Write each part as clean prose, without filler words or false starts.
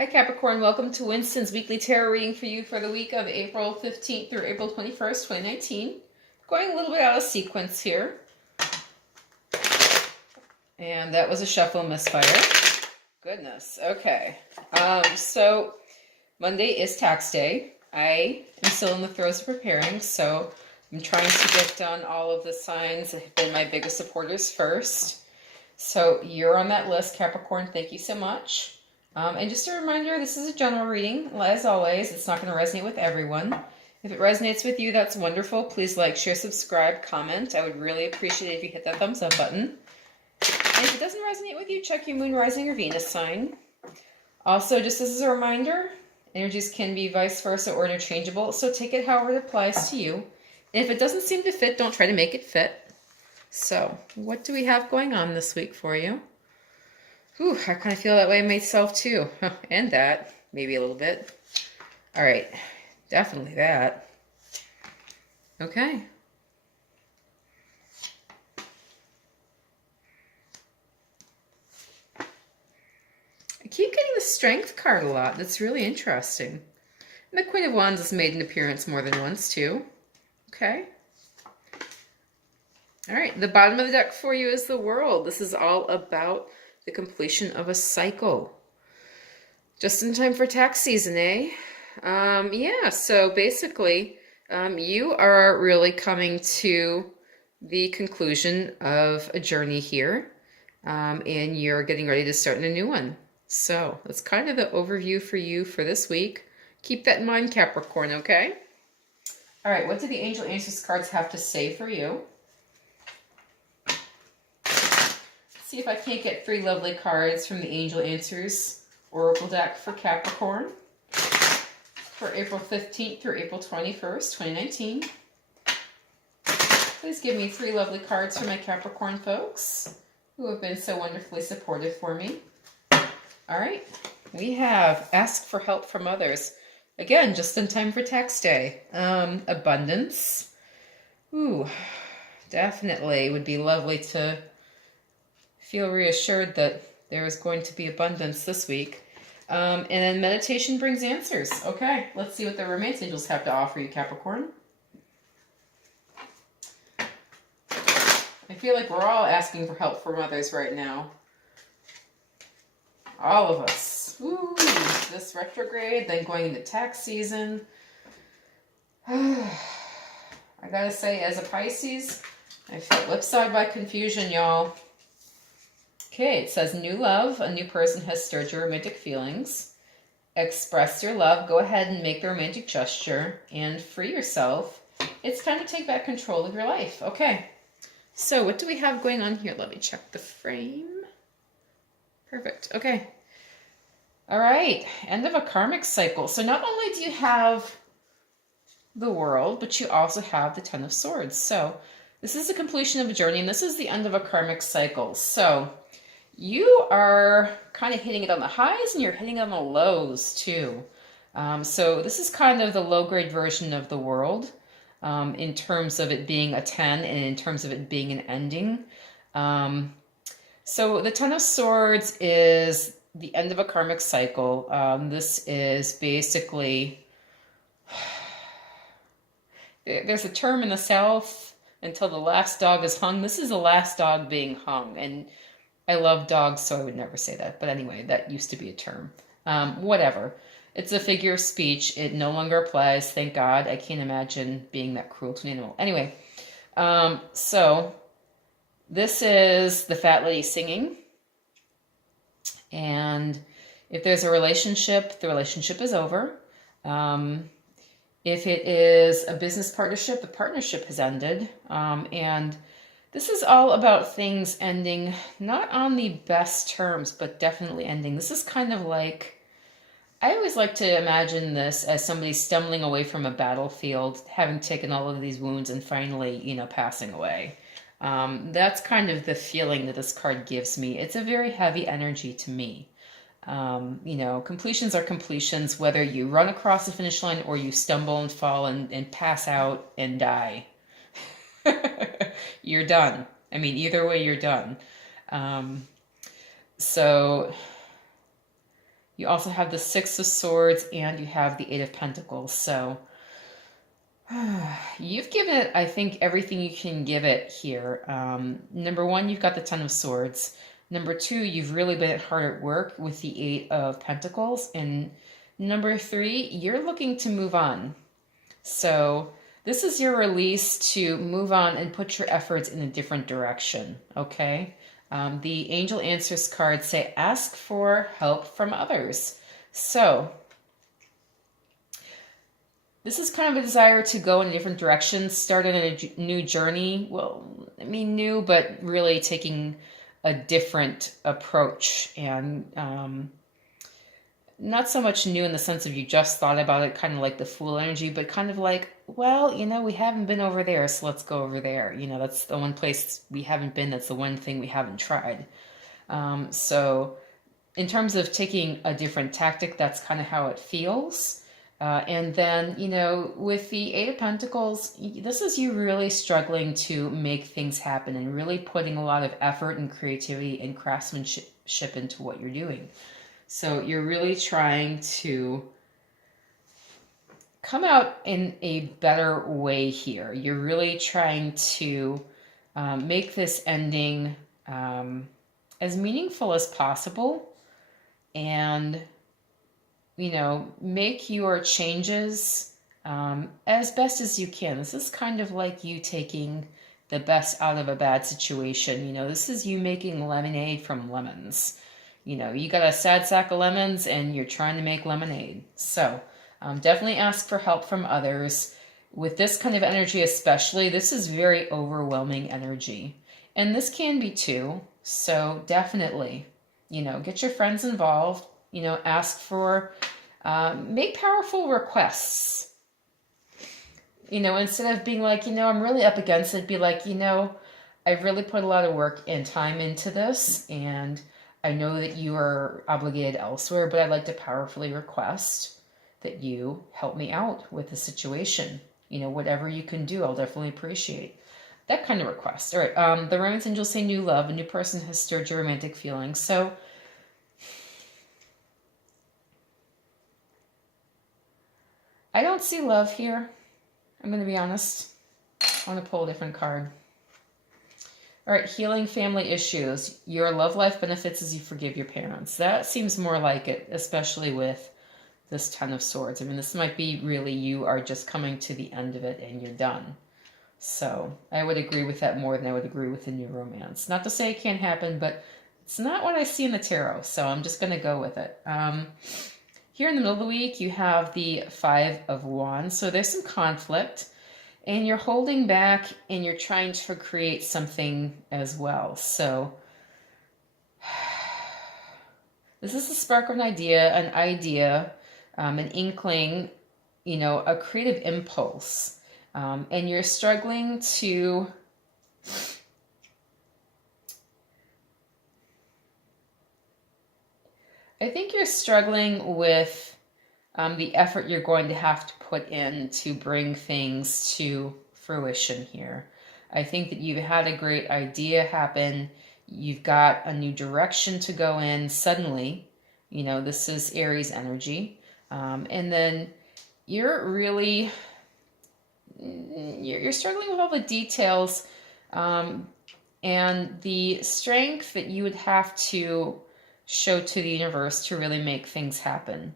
Hi Capricorn, welcome to Winston's weekly tarot reading for you for the week of April 15th through April 21st, 2019. Going a little bit out of sequence here. And that was a shuffle misfire. Goodness, okay. So Monday is tax day. I am still in the throes of preparing, so I'm trying to get done all of the signs that have been my biggest supporters first. So you're on that list, Capricorn. Thank you so much. And just a reminder, this is a general reading. As always, it's not going to resonate with everyone. If it resonates with you, that's wonderful. Please like, share, subscribe, comment. I would really appreciate it if you hit that thumbs up button. And if it doesn't resonate with you, check your moon, rising, or Venus sign. Also, just as a reminder, energies can be vice versa or interchangeable, so take it however it applies to you. And if it doesn't seem to fit, don't try to make it fit. So, what do we have going on this week for you? Whew, I kind of feel that way myself too. And that, maybe a little bit. All right, definitely that. Okay. I keep getting the Strength card a lot. That's really interesting. And the Queen of Wands has made an appearance more than once too. Okay. All right, the bottom of the deck for you is the World. This is all about the completion of a cycle. Just in time for tax season, eh? Yeah, so basically, you are really coming to the conclusion of a journey here, and you're getting ready to start a new one. So that's kind of the overview for you for this week. Keep that in mind, Capricorn, okay? All right, what do the Angel Answers cards have to say for you? See if I can't get 3 lovely cards from the Angel Answers Oracle deck for Capricorn for April 15th through April 21st, 2019. Please give me 3 lovely cards for my Capricorn folks who have been so wonderfully supportive for me. All right, we have Ask for Help from Others. Again, just in time for tax day. Abundance. Ooh, definitely would be lovely to feel reassured that there is going to be abundance this week. And then meditation brings answers. Okay, let's see what the romance angels have to offer you, Capricorn. I feel like we're all asking for help from others right now. All of us. Ooh, this retrograde, then going into tax season. I gotta say, as a Pisces, I feel whipsawed by confusion, y'all. Okay, it says new love. A new person has stirred your romantic feelings. Express your love. Go ahead and make the romantic gesture and free yourself. It's time to take back control of your life. Okay, so what do we have going on here? Let me check the frame. Perfect. Okay. All right, end of a karmic cycle. So not only do you have the World, but you also have the Ten of Swords. So this is the completion of a journey, and this is the end of a karmic cycle. So you are kind of hitting it on the highs and you're hitting it on the lows too. So this is kind of the low-grade version of the World in terms of it being a 10 and in terms of it being an ending. So the Ten of Swords is the end of a karmic cycle. This is basically, there's a term in the South, until the last dog is hung. This is the last dog being hung, and I love dogs, so I would never say that. But anyway, that used to be a term. Whatever. It's a figure of speech. It no longer applies. Thank God. I can't imagine being that cruel to an animal. Anyway, so this is the fat lady singing. And if there's a relationship, the relationship is over. If it is a business partnership, the partnership has ended. And this is all about things ending, not on the best terms, but definitely ending. This is kind of like, I always like to imagine this as somebody stumbling away from a battlefield, having taken all of these wounds and finally, passing away. That's kind of the feeling that this card gives me. It's a very heavy energy to me. Completions are completions, whether you run across the finish line or you stumble and fall and pass out and die. You're done. I mean, either way, you're done. So You also have the Six of Swords, and you have the Eight of Pentacles. So you've given it, I think, everything you can give it here. Number one, you've got the Ten of Swords. Number two, you've really been hard at work with the Eight of Pentacles. And number three, you're looking to move on. So this is your release to move on and put your efforts in a different direction, okay? The Angel Answers cards say, ask for help from others. So this is kind of a desire to go in a different direction, start in a new journey. Well, I mean new, but really taking a different approach, and not so much new in the sense of you just thought about it, kind of like the Fool energy, but kind of like, well, you know, we haven't been over there, so let's go over there. You know, that's the one place we haven't been. That's the one thing we haven't tried. So in terms of taking a different tactic, that's kind of how it feels. And then, you know, with the Eight of Pentacles, this is you really struggling to make things happen and really putting a lot of effort and creativity and craftsmanship into what you're doing. So you're really trying to come out in a better way here. You're really trying to make this ending as meaningful as possible, and, you know, make your changes as best as you can. This is kind of like you taking the best out of a bad situation. You know, this is you making lemonade from lemons. You know, you got a sad sack of lemons and you're trying to make lemonade. So definitely ask for help from others. With this kind of energy especially, this is very overwhelming energy. And this can be too. So definitely, you know, get your friends involved. You know, ask for, make powerful requests. You know, instead of being like, you know, I'm really up against it, be like, you know, I've really put a lot of work and time into this, and I know that you are obligated elsewhere, but I'd like to powerfully request that you help me out with the situation. You know, whatever you can do, I'll definitely appreciate. That kind of request. All right, the Romance Angels say new love. A new person has stirred your romantic feelings. So I don't see love here. I'm going to be honest. I want to pull a different card. All right, healing family issues. Your love life benefits as you forgive your parents. That seems more like it, especially with this Ten of Swords. I mean, this might be really you are just coming to the end of it and you're done. So I would agree with that more than I would agree with the new romance. Not to say it can't happen, but it's not what I see in the tarot, so I'm just going to go with it. Here in the middle of the week, you have the Five of Wands. So there's some conflict, and you're holding back, and you're trying to create something as well. So this is the spark of an idea, an inkling, you know, a creative impulse. And you're struggling to I think you're struggling with the effort you're going to have to put in to bring things to fruition here. I think that you've had a great idea happen. You've got a new direction to go in suddenly. You know, this is Aries energy. And then you're really, you're struggling with all the details and the strength that you would have to show to the universe to really make things happen.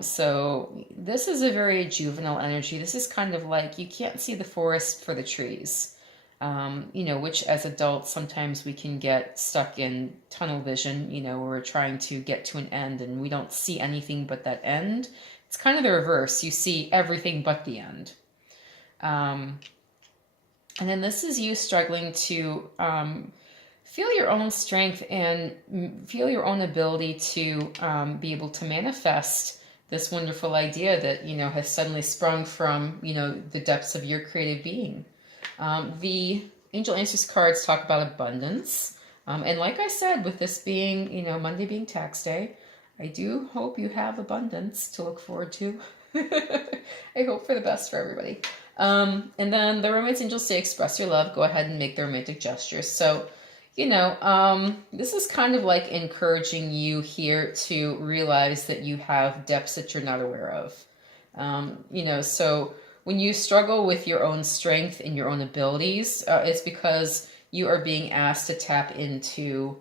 So this is a very juvenile energy. This is kind of like you can't see the forest for the trees, you know, which as adults, sometimes we can get stuck in tunnel vision, you know, where we're trying to get to an end and we don't see anything but that end. It's kind of the reverse. You see everything but the end. And then this is you struggling to feel your own strength and feel your own ability to be able to manifest this wonderful idea that, you know, has suddenly sprung from, you know, the depths of your creative being. The Angel Answers cards talk about abundance. And like I said, with this being, you know, Monday being tax day, I do hope you have abundance to look forward to. I hope for the best for everybody. And then the Romance Angels say express your love. Go ahead and make the romantic gestures. So this is kind of like encouraging you here to realize that you have depths that you're not aware of. So when you struggle with your own strength and your own abilities, it's because you are being asked to tap into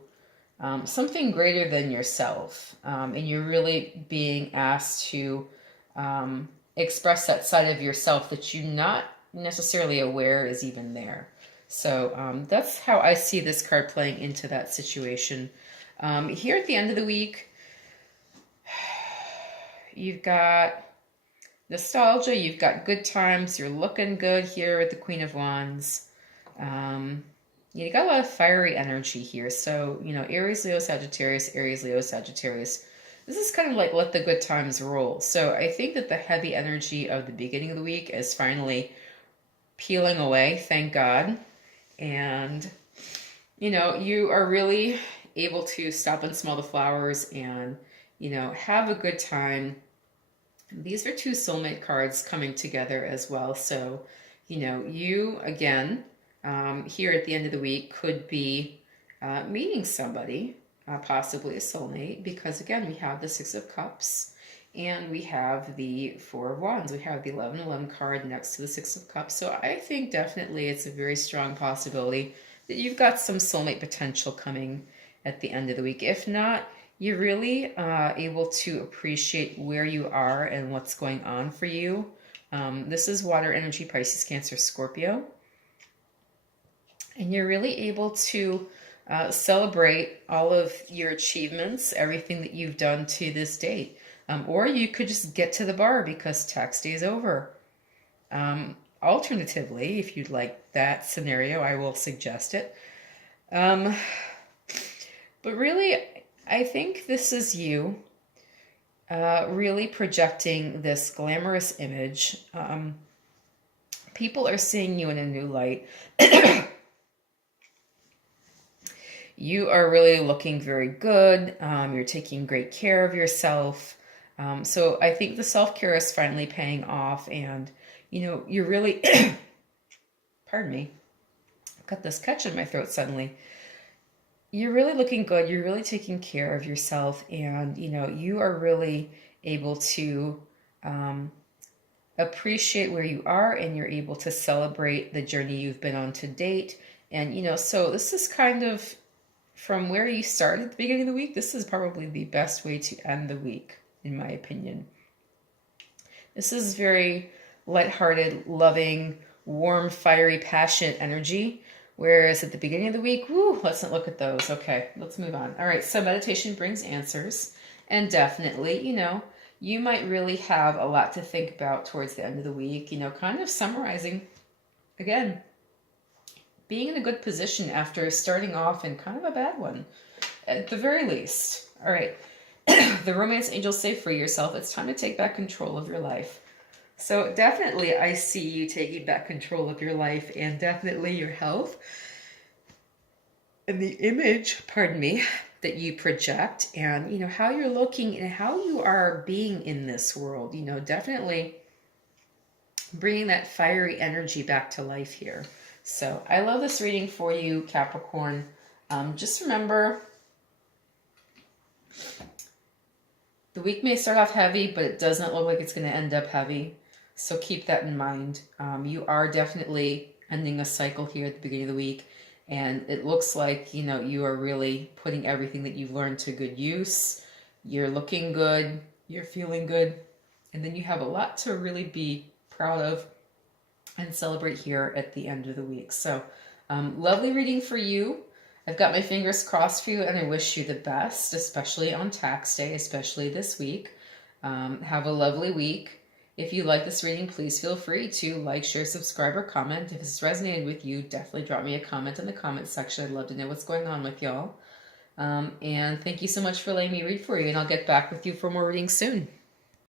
something greater than yourself. And you're really being asked to express that side of yourself that you're not necessarily aware is even there. So that's how I see this card playing into that situation. Here at the end of the week, you've got nostalgia, you've got good times, you're looking good here with the Queen of Wands. You got a lot of fiery energy here. So, Aries, Leo, Sagittarius, Aries, Leo, Sagittarius. This is kind of like let the good times roll. So I think that the heavy energy of the beginning of the week is finally peeling away, thank God. And, you are really able to stop and smell the flowers and, have a good time. These are two soulmate cards coming together as well. So, you, again, here at the end of the week could be meeting somebody, possibly a soulmate, because, again, we have the Six of Cups and we have the Four of Wands. We have the 11-11 card next to the Six of Cups. So I think definitely it's a very strong possibility that you've got some soulmate potential coming at the end of the week. If not, you're really able to appreciate where you are and what's going on for you. This is water energy, Pisces, Cancer, Scorpio. And you're really able to celebrate all of your achievements, everything that you've done to this date. Or you could just get to the bar because tax day is over. Alternatively, if you'd like that scenario, I will suggest it. But really, I think this is you really projecting this glamorous image. People are seeing you in a new light. You are really looking very good. You're taking great care of yourself. So I think the self-care is finally paying off, and, you're really, pardon me, I've got this catch in my throat suddenly. You're really looking good. You're really taking care of yourself, and, you are really able to appreciate where you are, and you're able to celebrate the journey you've been on to date. And, so this is kind of from where you started at the beginning of the week. This is probably the best way to end the week, in my opinion. This is very lighthearted, loving, warm, fiery, passionate energy. Whereas at the beginning of the week, let's not look at those. Okay, let's move on. All right, so meditation brings answers. And definitely, you might really have a lot to think about towards the end of the week. Kind of summarizing, again, being in a good position after starting off in kind of a bad one, at the very least. All right. The romance angels say free yourself. It's time to take back control of your life. So definitely I see you taking back control of your life and definitely your health. And the image, that you project and, how you're looking and how you are being in this world, definitely bringing that fiery energy back to life here. So I love this reading for you, Capricorn. Just remember, the week may start off heavy, but it does not look like it's going to end up heavy. So keep that in mind. You are definitely ending a cycle here at the beginning of the week. And it looks like, you are really putting everything that you've learned to good use. You're looking good. You're feeling good. And then you have a lot to really be proud of and celebrate here at the end of the week. So lovely reading for you. I've got my fingers crossed for you, and I wish you the best, especially on tax day, especially this week. Have a lovely week. If you like this reading, please feel free to like, share, subscribe, or comment. If this resonated with you, definitely drop me a comment in the comment section. I'd love to know what's going on with y'all. And thank you so much for letting me read for you, and I'll get back with you for more readings soon.